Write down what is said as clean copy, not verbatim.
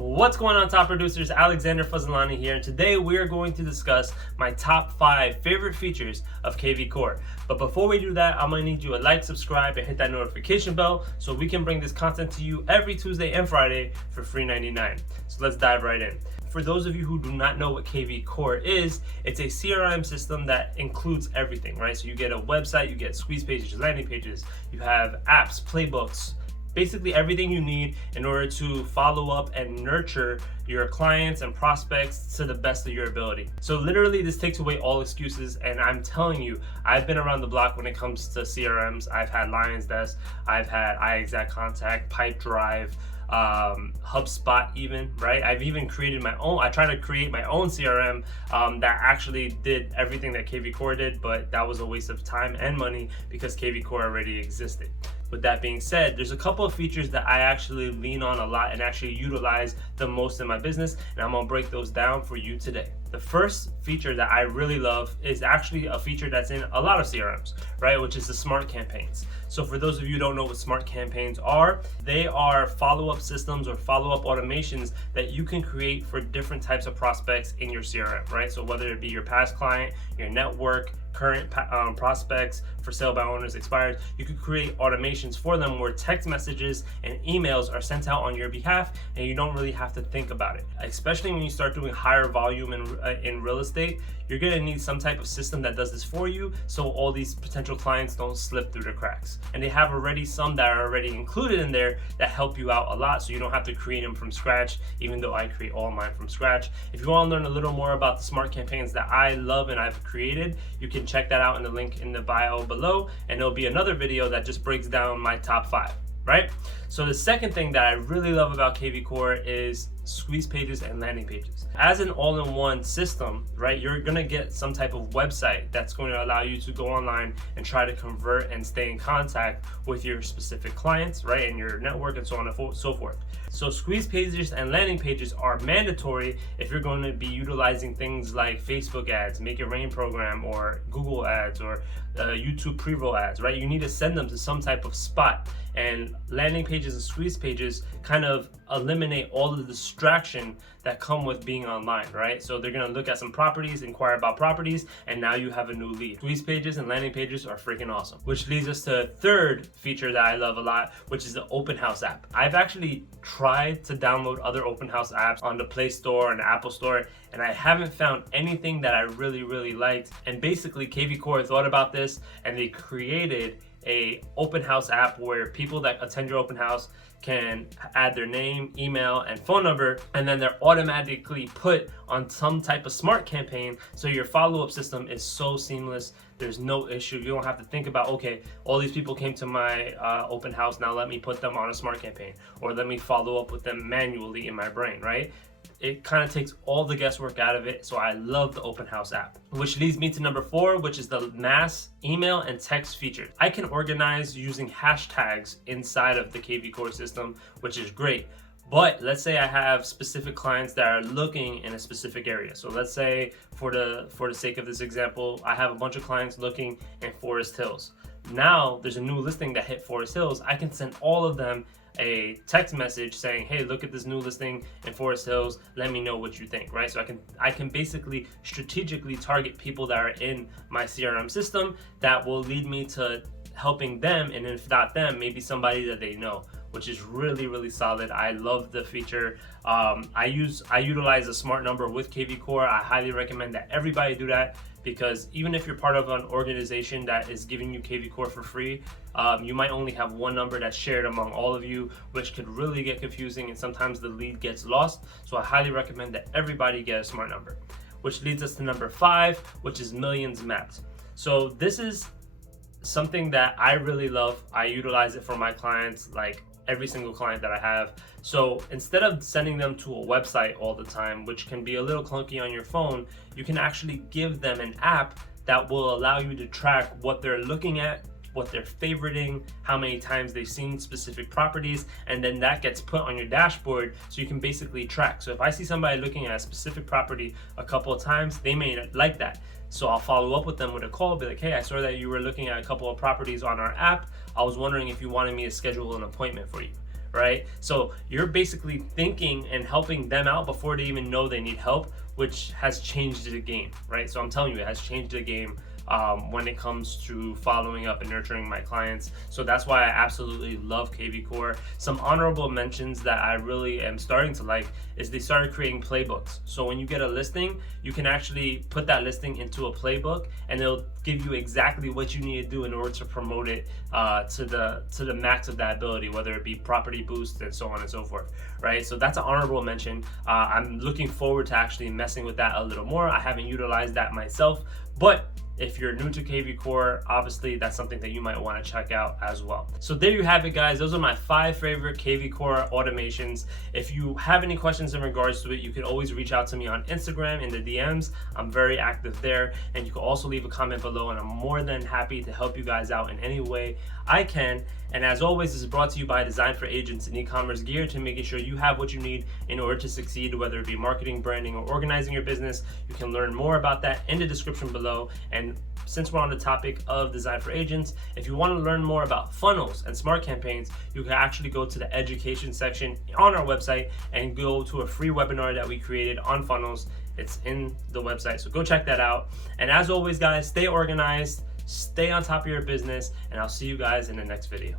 What's going on, top producers? Alexander Fazalani here, and today we are going to discuss my top 5 favorite features of KvCore. But before we do that, I'm going to need you to like, subscribe, and hit that notification bell so we can bring this content to you every Tuesday and Friday for free 99. So let's dive right in. For those of you who do not know what KvCore is, it's a CRM system that includes everything, right? So you get a website, you get squeeze pages, landing pages, you have apps, playbooks, basically everything you need in order to follow up and nurture your clients and prospects to the best of your ability. So literally this takes away all excuses, and I'm telling you, I've been around the block when it comes to CRMs. I've had Lions Desk, I've had iExactContact, Pipedrive, HubSpot even, right? I've even created my own. I tried to create my own CRM that actually did everything that KvCore did, but that was a waste of time and money because KvCore already existed. With that being said, there's a couple of features that I actually lean on a lot and actually utilize the most in my business, and I'm gonna break those down for you today. The first feature that I really love is actually a feature that's in a lot of CRMs, right? Which is the smart campaigns. So for those of you who don't know what smart campaigns are, they are follow-up systems or follow-up automations that you can create for different types of prospects in your CRM, right? So whether it be your past client, your network, current prospects, for sale by owners, expired, you could create automations for them where text messages and emails are sent out on your behalf and you don't really have to think about it. Especially when you start doing higher volume in real estate, you're gonna need some type of system that does this for you so all these potential clients don't slip through the cracks. And they have already some that are already included in there that help you out a lot, so you don't have to create them from scratch, even though I create all mine from scratch. If you wanna learn a little more about the smart campaigns that I love and I've created, you can check that out in the link in the bio below, and there'll be another video that just breaks down my top 5. Right? So the second thing that I really love about KvCore is squeeze pages and landing pages. As an all-in-one system, right, you're gonna get some type of website that's going to allow you to go online and try to convert and stay in contact with your specific clients, right, and your network and so on and so forth. So squeeze pages and landing pages are mandatory if you're going to be utilizing things like Facebook ads, Make It Rain program, or Google ads, or YouTube pre-roll ads, right? You need to send them to some type of spot, and landing pages and squeeze pages kind of eliminate all of the distraction that come with being online, right? So they're gonna look at some properties, inquire about properties, and now you have a new lead. Squeeze pages and landing pages are freaking awesome. Which leads us to a third feature that I love a lot, which is the open house app. I've actually tried to download other open house apps on the Play Store and the Apple Store, and I haven't found anything that I really liked. And basically KvCore thought about this and they created a open house app where people that attend your open house can add their name, email, and phone number, and then they're automatically put on some type of smart campaign, so your follow-up system is so seamless. There's no issue. You don't have to think about, okay, all these people came to my open house, now let me put them on a smart campaign, or let me follow up with them manually in my brain, right? It kind of takes all the guesswork out of it, so I love the open house app. Which leads me to number 4, which is the mass email and text feature. I can organize using hashtags inside of the KvCore system, which is great. But let's say I have specific clients that are looking in a specific area. So let's say for the sake of this example, I have a bunch of clients looking in Forest Hills. Now there's a new listing that hit Forest Hills. I can send all of them a text message saying, hey, look at this new listing in Forest Hills, let me know what you think, right? So I can basically strategically target people that are in my CRM system that will lead me to helping them, and if not them, maybe somebody that they know, which is really solid. I love the feature. I utilize a smart number with KvCore. I highly recommend that everybody do that, because even if you're part of an organization that is giving you KvCore for free, you might only have one number that's shared among all of you, which could really get confusing, and sometimes the lead gets lost. So I highly recommend that everybody get a smart number. Which leads us to number 5, which is millions mapped. So this is something that I really love. I utilize it for my clients, like every single client that I have. So instead of sending them to a website all the time, which can be a little clunky on your phone, you can actually give them an app that will allow you to track what they're looking at, what they're favoriting, how many times they've seen specific properties, and then that gets put on your dashboard so you can basically track. So if I see somebody looking at a specific property a couple of times, they may not like that. So I'll follow up with them with a call, be like, hey, I saw that you were looking at a couple of properties on our app. I was wondering if you wanted me to schedule an appointment for you, right? So you're basically thinking and helping them out before they even know they need help, which has changed the game, right? So I'm telling you, it has changed the game when it comes to following up and nurturing my clients. So that's why I absolutely love KvCore. Some honorable mentions that I really am starting to like is they started creating playbooks. So when you get a listing, you can actually put that listing into a playbook, and it'll give you exactly what you need to do in order to promote it to the max of that ability, whether it be property boost and so on and so forth, right? So that's an honorable mention. I'm looking forward to actually messing with that a little more. I haven't utilized that myself, but if you're new to KvCore, obviously that's something that you might want to check out as well. So there you have it, guys. Those are my 5 favorite KvCore automations. If you have any questions in regards to it, you can always reach out to me on Instagram in the DMs. I'm very active there, and you can also leave a comment below, and I'm more than happy to help you guys out in any way I can. And as always, this is brought to you by Design for Agents and e-commerce gear to making sure you have what you need in order to succeed, whether it be marketing, branding, or organizing your business. You can learn more about that in the description below. And since we're on the topic of Design for Agents, if you want to learn more about funnels and smart campaigns, you can actually go to the education section on our website and go to a free webinar that we created on funnels. It's in the website, so go check that out. And as always, guys, stay organized, stay on top of your business, and I'll see you guys in the next video.